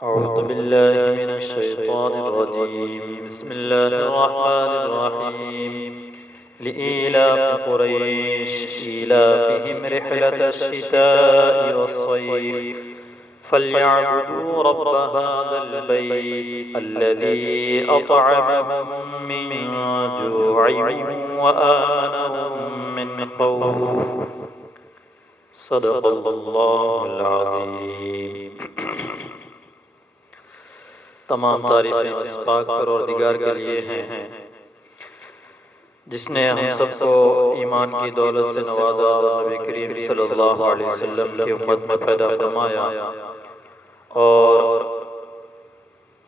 أعوذ بالله من الشيطان الرجيم بسم الله الرحمن الرحيم لإيلاف قريش إيلافهم رحلة الشتاء والصيف فليعبدوا رب هذا البيت الذي أطعمهم من جوع وآمنهم من خوف صدق الله العظيم۔ تمام تعریفیں اس پاک پروردگار کے لیے ہیں جس نے ہم سب کو ایمان کی دولت سے نوازا اور نبی کریم صلی اللہ علیہ وسلم کی امت میں پیدا فرمایا اور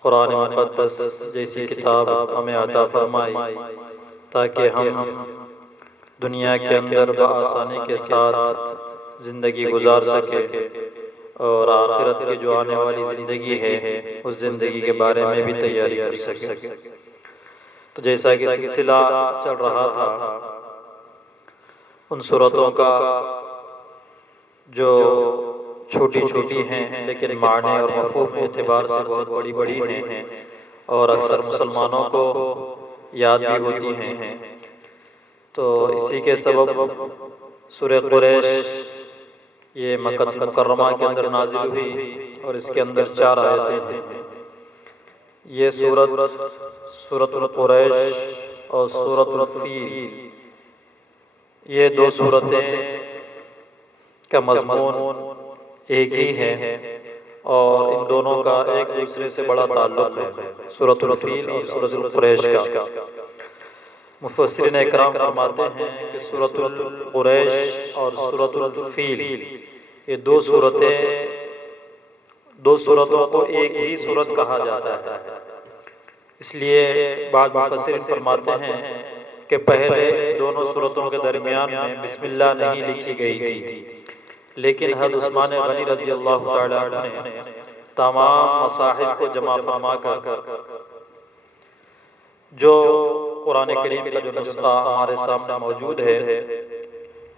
قرآن مقدس جیسی کتاب ہمیں عطا فرمائی تاکہ ہم دنیا کے اندر بآسانی کے ساتھ زندگی گزار سکے اور آخرت کی جو آنے والی زندگی ہے اس زندگی کے بارے میں بھی تیاری کر سکے۔ تو جیسا کہ سلسلہ چل رہا تھا ان صورتوں کا جو چھوٹی چھوٹی ہیں لیکن معنی اور مفہوم اعتبار سے بہت بڑی بڑی ہیں اور اکثر مسلمانوں کو یاد بھی ہوتی ہیں، تو اسی کے سبب سورہ قریش یہ مکہ مکرمہ کے اندر نازل ہوئی اور اس کے اندر 4 آیتیں ہیں۔ یہ سورۃ القریش اور سورۃ الفیل، یہ 2 سورتیں کا مضمون ایک ہی ہے اور ان دونوں کا ایک دوسرے سے بڑا تعلق ہے، سورۃ الفیل اور سورۃ القریش کا۔ مفسرین اکرام فرماتے ہیں کہ سورۃ القریش اور سورۃ الفیل یہ 2 صورتوں کو ایک ہی صورت کہا جاتا ہے، اس لیے بعض مفسرین فرماتے ہیں کہ پہلے دونوں صورتوں کے درمیان میں بسم اللہ نہیں لکھی گئی تھی، لیکن حضرت عثمان غنی رضی اللہ تعالی عنہ نے تمام مصاحف کو جمع فرما کر جو قرآن کریم کا جو نسخہ ہمارے سامنے موجود ہے،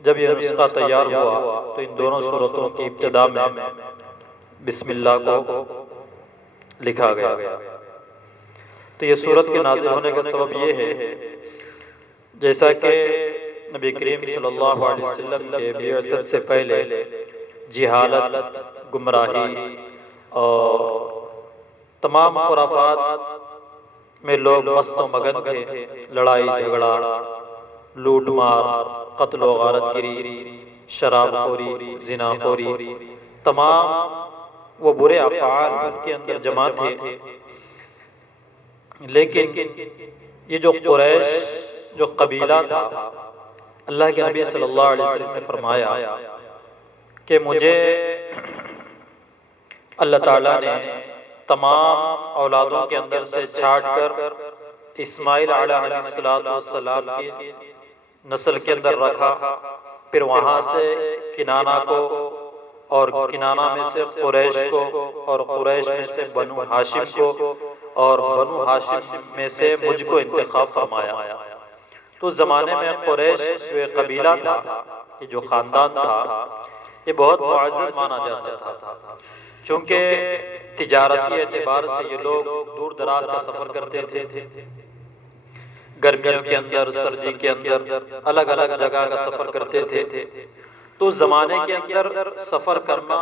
جب یہ نسخہ تیار ہوا تو ان دونوں سورتوں کی ابتدا میں بسم اللہ کو لکھا گیا۔ تو یہ سورت کے نازل ہونے کا سبب یہ ہے، جیسا کہ نبی کریم صلی اللہ علیہ وسلم کے بعثت سے پہلے جہالت، گمراہی اور تمام خرافات میں لوگ مست و مگن تھے، لڑائی جھگڑا، لوٹ مار، قتل و غارت گری، شراب خوری، زنا خوری، تمام وہ برے افعال ان کے اندر جمع تھے۔ لیکن یہ جو قریش جو قبیلہ تھا، اللہ کے نبی صلی اللہ علیہ وسلم نے فرمایا کہ مجھے اللہ تعالیٰ نے تمام اولادوں کے اندر سے چھانٹ کر اسماعیل علیہ السلام کی نسل کے اندر رکھا، پھر وہاں سے کنانہ کو اور کنانہ میں سے قریش کو اور قریش میں سے بنو ہاشم کو اور بنو ہاشم میں سے مجھ کو انتخاب فرمایا۔ تو اس زمانے میں قریش جو ایک قبیلہ تھا، یہ جو خاندان تھا، یہ بہت معزز مانا جاتا تھا، چونکہ تجارتی اعتبار سے یہ لوگ دور دراز کا سفر کرتے تھے، گرمیوں کے اندر، سردی کے اندر الگ الگ جگہ کا سفر کرتے تھے۔ تو اس زمانے کے اندر سفر کرنا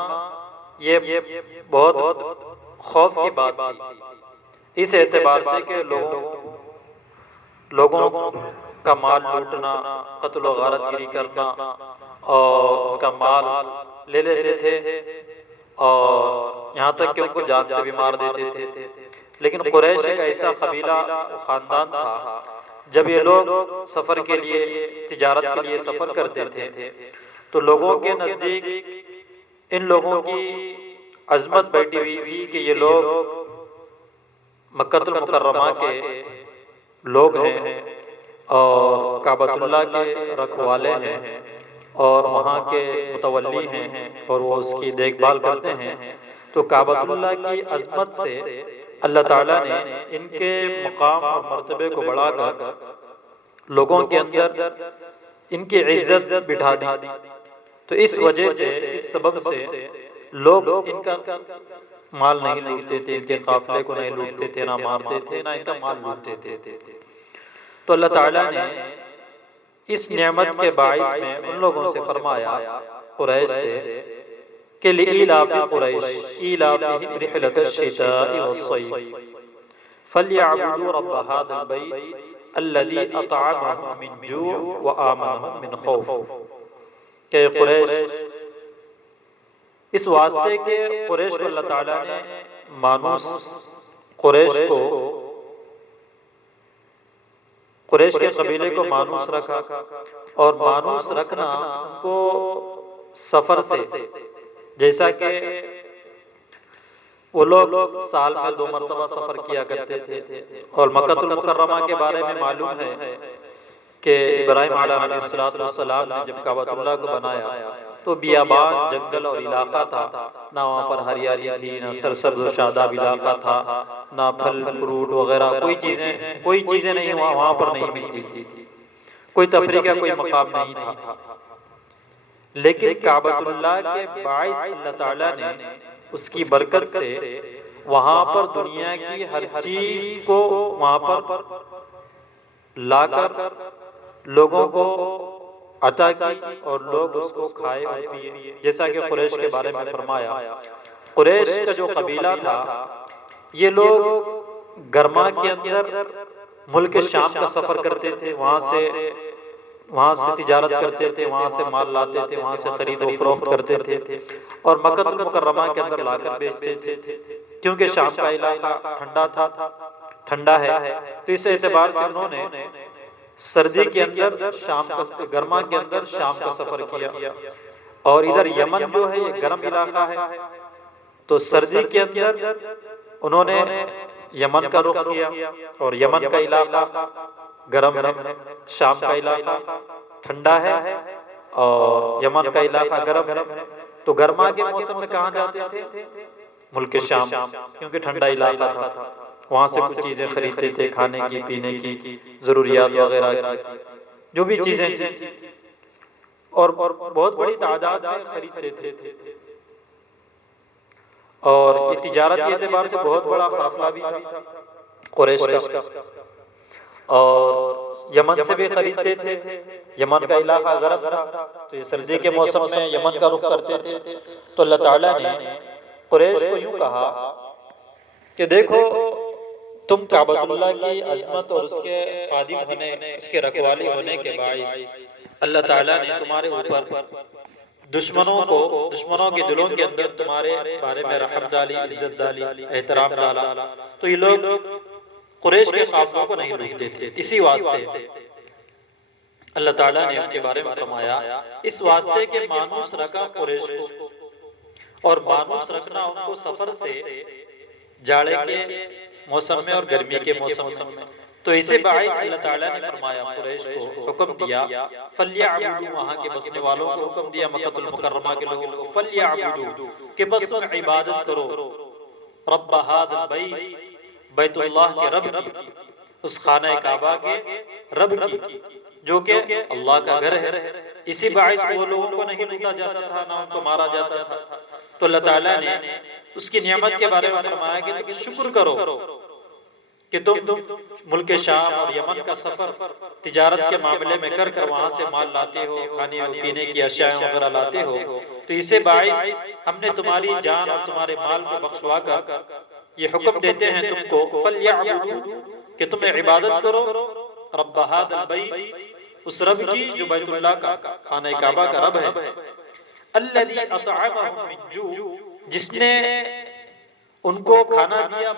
یہ بہت خوف کی بات تھی، اس اعتبار سے کہ لوگوں کا مال لوٹنا، قتل و غارت گری کرنا اور ان کا مال لے لیتے تھے اور یہاں تک کہ ان کو جان سے بھی مار دیتے تھے۔ لیکن قریش ایک ایسا قبیلہ خاندان تھا، جب یہ لوگ سفر کے لیے، تجارت کے لیے سفر کرتے تھے تو لوگوں کے نزدیک ان لوگوں کی عظمت بیٹھی ہوئی تھی کہ یہ لوگ مکہ المکرمہ کے لوگ ہیں اور کعبۃ اللہ کے رکھوالے ہیں اور وہاں کے متولی ہیں اور وہ اس کی دیکھ بھال کرتے ہیں۔ تو کعبۃ اللہ کی عظمت سے اللہ تعالیٰ نے ان کے مقام اور مرتبے کو بڑھا کر لوگوں کے اندر ان کی عزت بٹھا دی۔ تو اس وجہ سے، اس سبب سے لوگ ان کا مال نہیں لوٹتے تھے، ان کے قافلے کو نہیں لوٹتے تھے، نہ مارتے تھے، نہ ان کا مال لوٹتے تھے۔ تو اللہ تعالیٰ نے اس نعمت کے باعث میں ان لوگوں سے فرمایا، قریش سے، کہ لإیلاف قریش ایلافہم رحلۃ الشتاء والصیف فلیعبدوا رب ھذا البیت الذی اطعمہم من جوع وآمنہم من خوف، کہ قریش اس واسطے کہ قریش کو اللہ تعالیٰ نے مانوس، قریش کے قبیلے کو مانوس رکھا، اور مانوس رکھنا ان کو سفر سے، جیسا کہ وہ لوگ سال میں 2 مرتبہ سفر کیا کرتے تھے، اور مکہ المکرمہ کے بارے میں معلوم ہے کہ ابراہیم علیہ السلام نے جب کعبۃ اللہ کو بنایا تو بیابان جنگل اور علاقہ تھا، نہ وہاں پر ہریالی تھی، نہ سرسبز و شاداب علاقہ تھا، نہ پھل فروٹ وغیرہ کوئی چیزیں نہیں وہاں پر نہیں ملتی تھی، کوئی تفریح کا کوئی مقام نہیں تھا۔ لیکن کعبۃ اللہ کے باعث اللہ تعالیٰ نے اس کی برکت سے وہاں پر دنیا کی ہر چیز کو وہاں پر لا کر لوگوں کو عطا کی، اور لوگ اس کو کھائے اور پیے، جیسا کہ قریش کے بارے میں فرمایا۔ قریش کا جو قبیلہ تھا، یہ لوگ گرما کے اندر ملک شام کا سفر کرتے تھے، وہاں سے تجارت کرتے تھے، وہاں سے مال لاتے تھے، وہاں سے خرید و فروخت کرتے تھے، اور مکہ المکرمہ کے اندر لا کر بیچتے تھے، کیونکہ شام کا علاقہ ٹھنڈا ہے، تو اس اعتبار سے انہوں نے سردی کے اندر گرما کے اندر شام کا سفر کیا، اور ادھر یمن جو ہے یہ گرم علاقہ ہے، تو سردی کے اندر انہوں نے یمن کا رخ کیا، اور یمن کا علاقہ گرم ہے، شام کا علاقہ ٹھنڈا ہے، اور یمن کا علاقہ گرم ہے، تو گرما کے موسم میں کہاں جاتے تھے؟ ملک شام، کیونکہ ٹھنڈا علاقہ تھا، وہاں سے کچھ چیزیں خریدتے تھے، کھانے کی، پینے کی، ضروریات وغیرہ کی، جو بھی چیزیں تھیں، اور بہت بڑی تعداد میں خریدتے تھے، اور یہ تجارتی اعتبار سے بہت بڑا قافلہ بھی تھا قریش کا، اور یمن سے بھی خریدتے تھے، یمن کا علاقہ گرم تھا، تو یہ سردی کے موسم میں یمن کا رخ کرتے تھے۔ تو اللہ تعالیٰ نے قریش کو یوں کہا کہ دیکھو، تم کعبۃ اللہ کی عظمت اور اس کے خادم ہونے، اس کے رکھوالی ہونے کے باعث اللہ تعالیٰ نے تمہارے اوپر دشمنوں کے دلوں کے اندر تمہارے بارے میں رحم ڈالی، عزت ڈالی، احترام ڈالا، تو یہ لوگ قریش کے قافلوں کو نہیں لوٹتے تھے، اسی واسطے اللہ تعالیٰ نے ان کے بارے میں فرمایا، اس واسطے کہ مانوس رکھا قریش کو، اور مانوس رکھنا ان کو سفر سے جاڑے کے موسم میں اور گرمی کے موسم میں، تو اسے باعث اللہ تعالیٰ نے فرمایا قریش کو حکم دیا، فَلْيَعْبُدُوا، وہاں کے بسنے والوں کو حکم دیا، مکہ المکرمہ کے لوگوں کو، فَلْيَعْبُدُوا، کہ بس تم عبادت کرو، رب ھذا البیت، بیت اللہ کے رب کی، اس خانہ کعبہ کے رب کی، جو کہ اللہ کا گھر ہے۔ اسی باعث وہ لوگوں کو نہیں لوٹا جاتا تھا، نہ ان کو مارا جاتا تھا۔ تو اللہ تعالیٰ نے اس کی نعمت کے بارے میں فرمایا کہ تم شکر کرو کہ تم ملک شام اور یمن کا سفر تجارت کے معاملے میں کر کر وہاں سے مال لاتے ہو، کھانے اور پینے کی اشیاء وغیرہ لاتے ہو، تو اسے باعث ہم نے تمہاری جان اور تمہارے مال کو بخشوا کر یہ حکم دیتے ہیں تم کو، فَلْيَعْبُدُوا، کہ تم عبادت کرو، رب ھذا البیت، اس رب کی جو بیت اللہ کا خانہ کعبہ کا رب ہے، الذی اطعمہم من جوع، جس نے ان کو کھانا دیا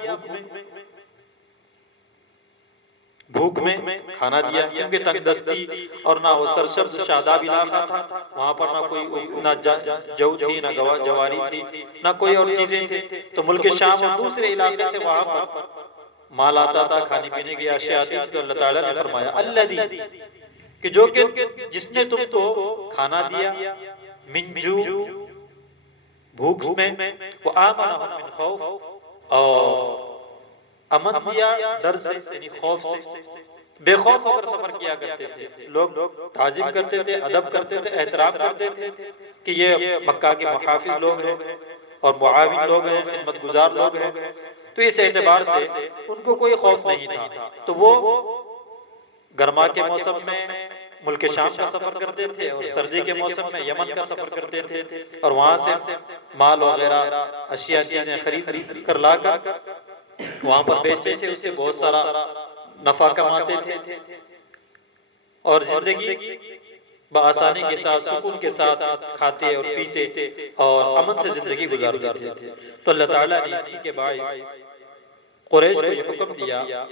بھوک میں کھانا دیا، کیونکہ تنگ دستی اور نہ وہ سرسبز شاداب علاقہ تھا، وہاں پر نہ کوئی نہ جو تھی، نہ جواری تھی، نہ کوئی اور چیزیں تھی، تو ملک شام اور دوسرے علاقے سے وہاں پر مال آتا تھا، کھانے پینے کی اشیاء آتی تھی۔ تو اللہ تعالیٰ نے فرمایا الذی، کہ جو کہ جس نے تم کو کھانا دیا، من جوع، بھوک میں، وآمنہم من خوف، اور امن دیا ڈر سے، یعنی خوف سے، بے خوف ہو کر سفر کیا کرتے تھے، لوگ تعظیم کرتے تھے، ادب کرتے تھے، احترام کرتے تھے کہ یہ مکہ کے محافظ لوگ ہیں، اور معاون لوگ ہیں، خدمت گزار لوگ ہیں، تو اس اعتبار سے ان کو کوئی خوف نہیں تھا۔ تو وہ گرما کے موسم میں ملک شام کا سفر کرتے تھے اور سردی کے موسم میں یمن کا سفر کرتے تھے، اور وہاں سے مال وغیرہ اشیاء چیزیں خرید کر لا کر وہاں پر بیچتے تھے، اس سے بہت سارا نفع کماتے تھے اور زندگی بآسانی کے ساتھ سکون کے ساتھ کھاتے اور پیتے اور امن سے زندگی گزارتے تھے۔ تو اللہ تعالیٰ نے اسی کے باعث قریش کو یہ حکم دیا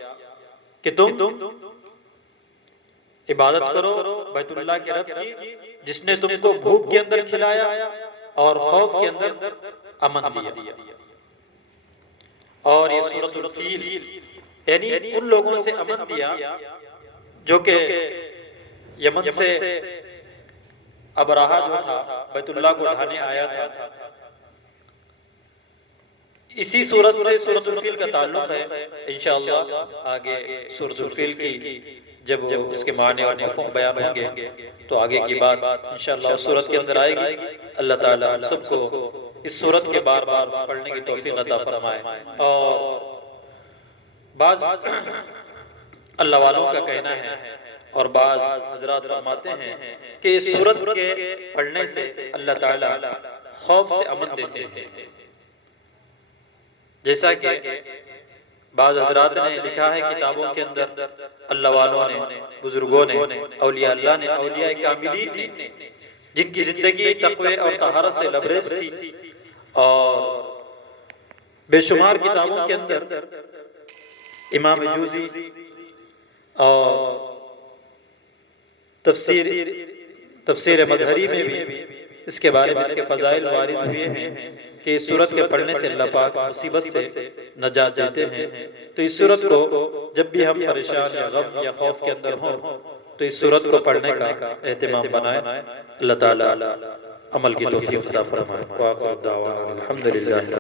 کہ تم عبادت کرو بیت اللہ کے رب کی، جس نے تم کو بھوک کے اندر کھلایا اور خوف کے اندر امن دیا۔ اور یہ سورۃ الفیل یعنی ان لوگوں سے امن دیا جو کہ یمن سے ابرہہ جو تھا بیت اللہ کو ڈھانے آیا تھا۔ اسی سورت سے سورۃ الفیل کا تعلق ہے، انشاءاللہ آگے سورۃ الفیل کی جب اس کے معنی اور مفہوم بیان ہوں گے تو آگے کی بات انشاءاللہ اس سورت کے اندر آئے گی۔ اللہ تعالیٰ ہم سب کو اس سورت کے بار بار پڑھنے کی توفیق عطا فرمائے۔ اور بعض اللہ والوں کا کہنا ہے اور بعض حضرات فرماتے ہیں کہ اس سورت کے پڑھنے سے اللہ تعالیٰ خوف سے امن دیتے ہیں، جیسا کہ بعض حضرات نے لکھا ہے کتابوں کے اندر، اللہ والوں نے، بزرگوں نے، اولیاء اللہ نے، اولیاء کاملین نے، جن کی زندگی تقوی اور طہارت سے لبریز تھی، اور بے شمار کتابوں کے اندر امام جوزی اور تفسیر مدھری میں بھی اس کے بارے میں اس کے فضائل وارد ہوئے ہیں کہ اس سورت کے پڑھنے سے اللہ پاک مصیبت سے نجات دیتے ہیں۔ تو اس سورت کو جب بھی ہم پریشان یا غم یا خوف کے اندر ہوں تو اس سورت کو پڑھنے کا اہتمام بنائیں۔ اللہ تعالیٰ عمل کی توفیق عطا فرمائے۔ وآخر دعوانا الحمدللہ۔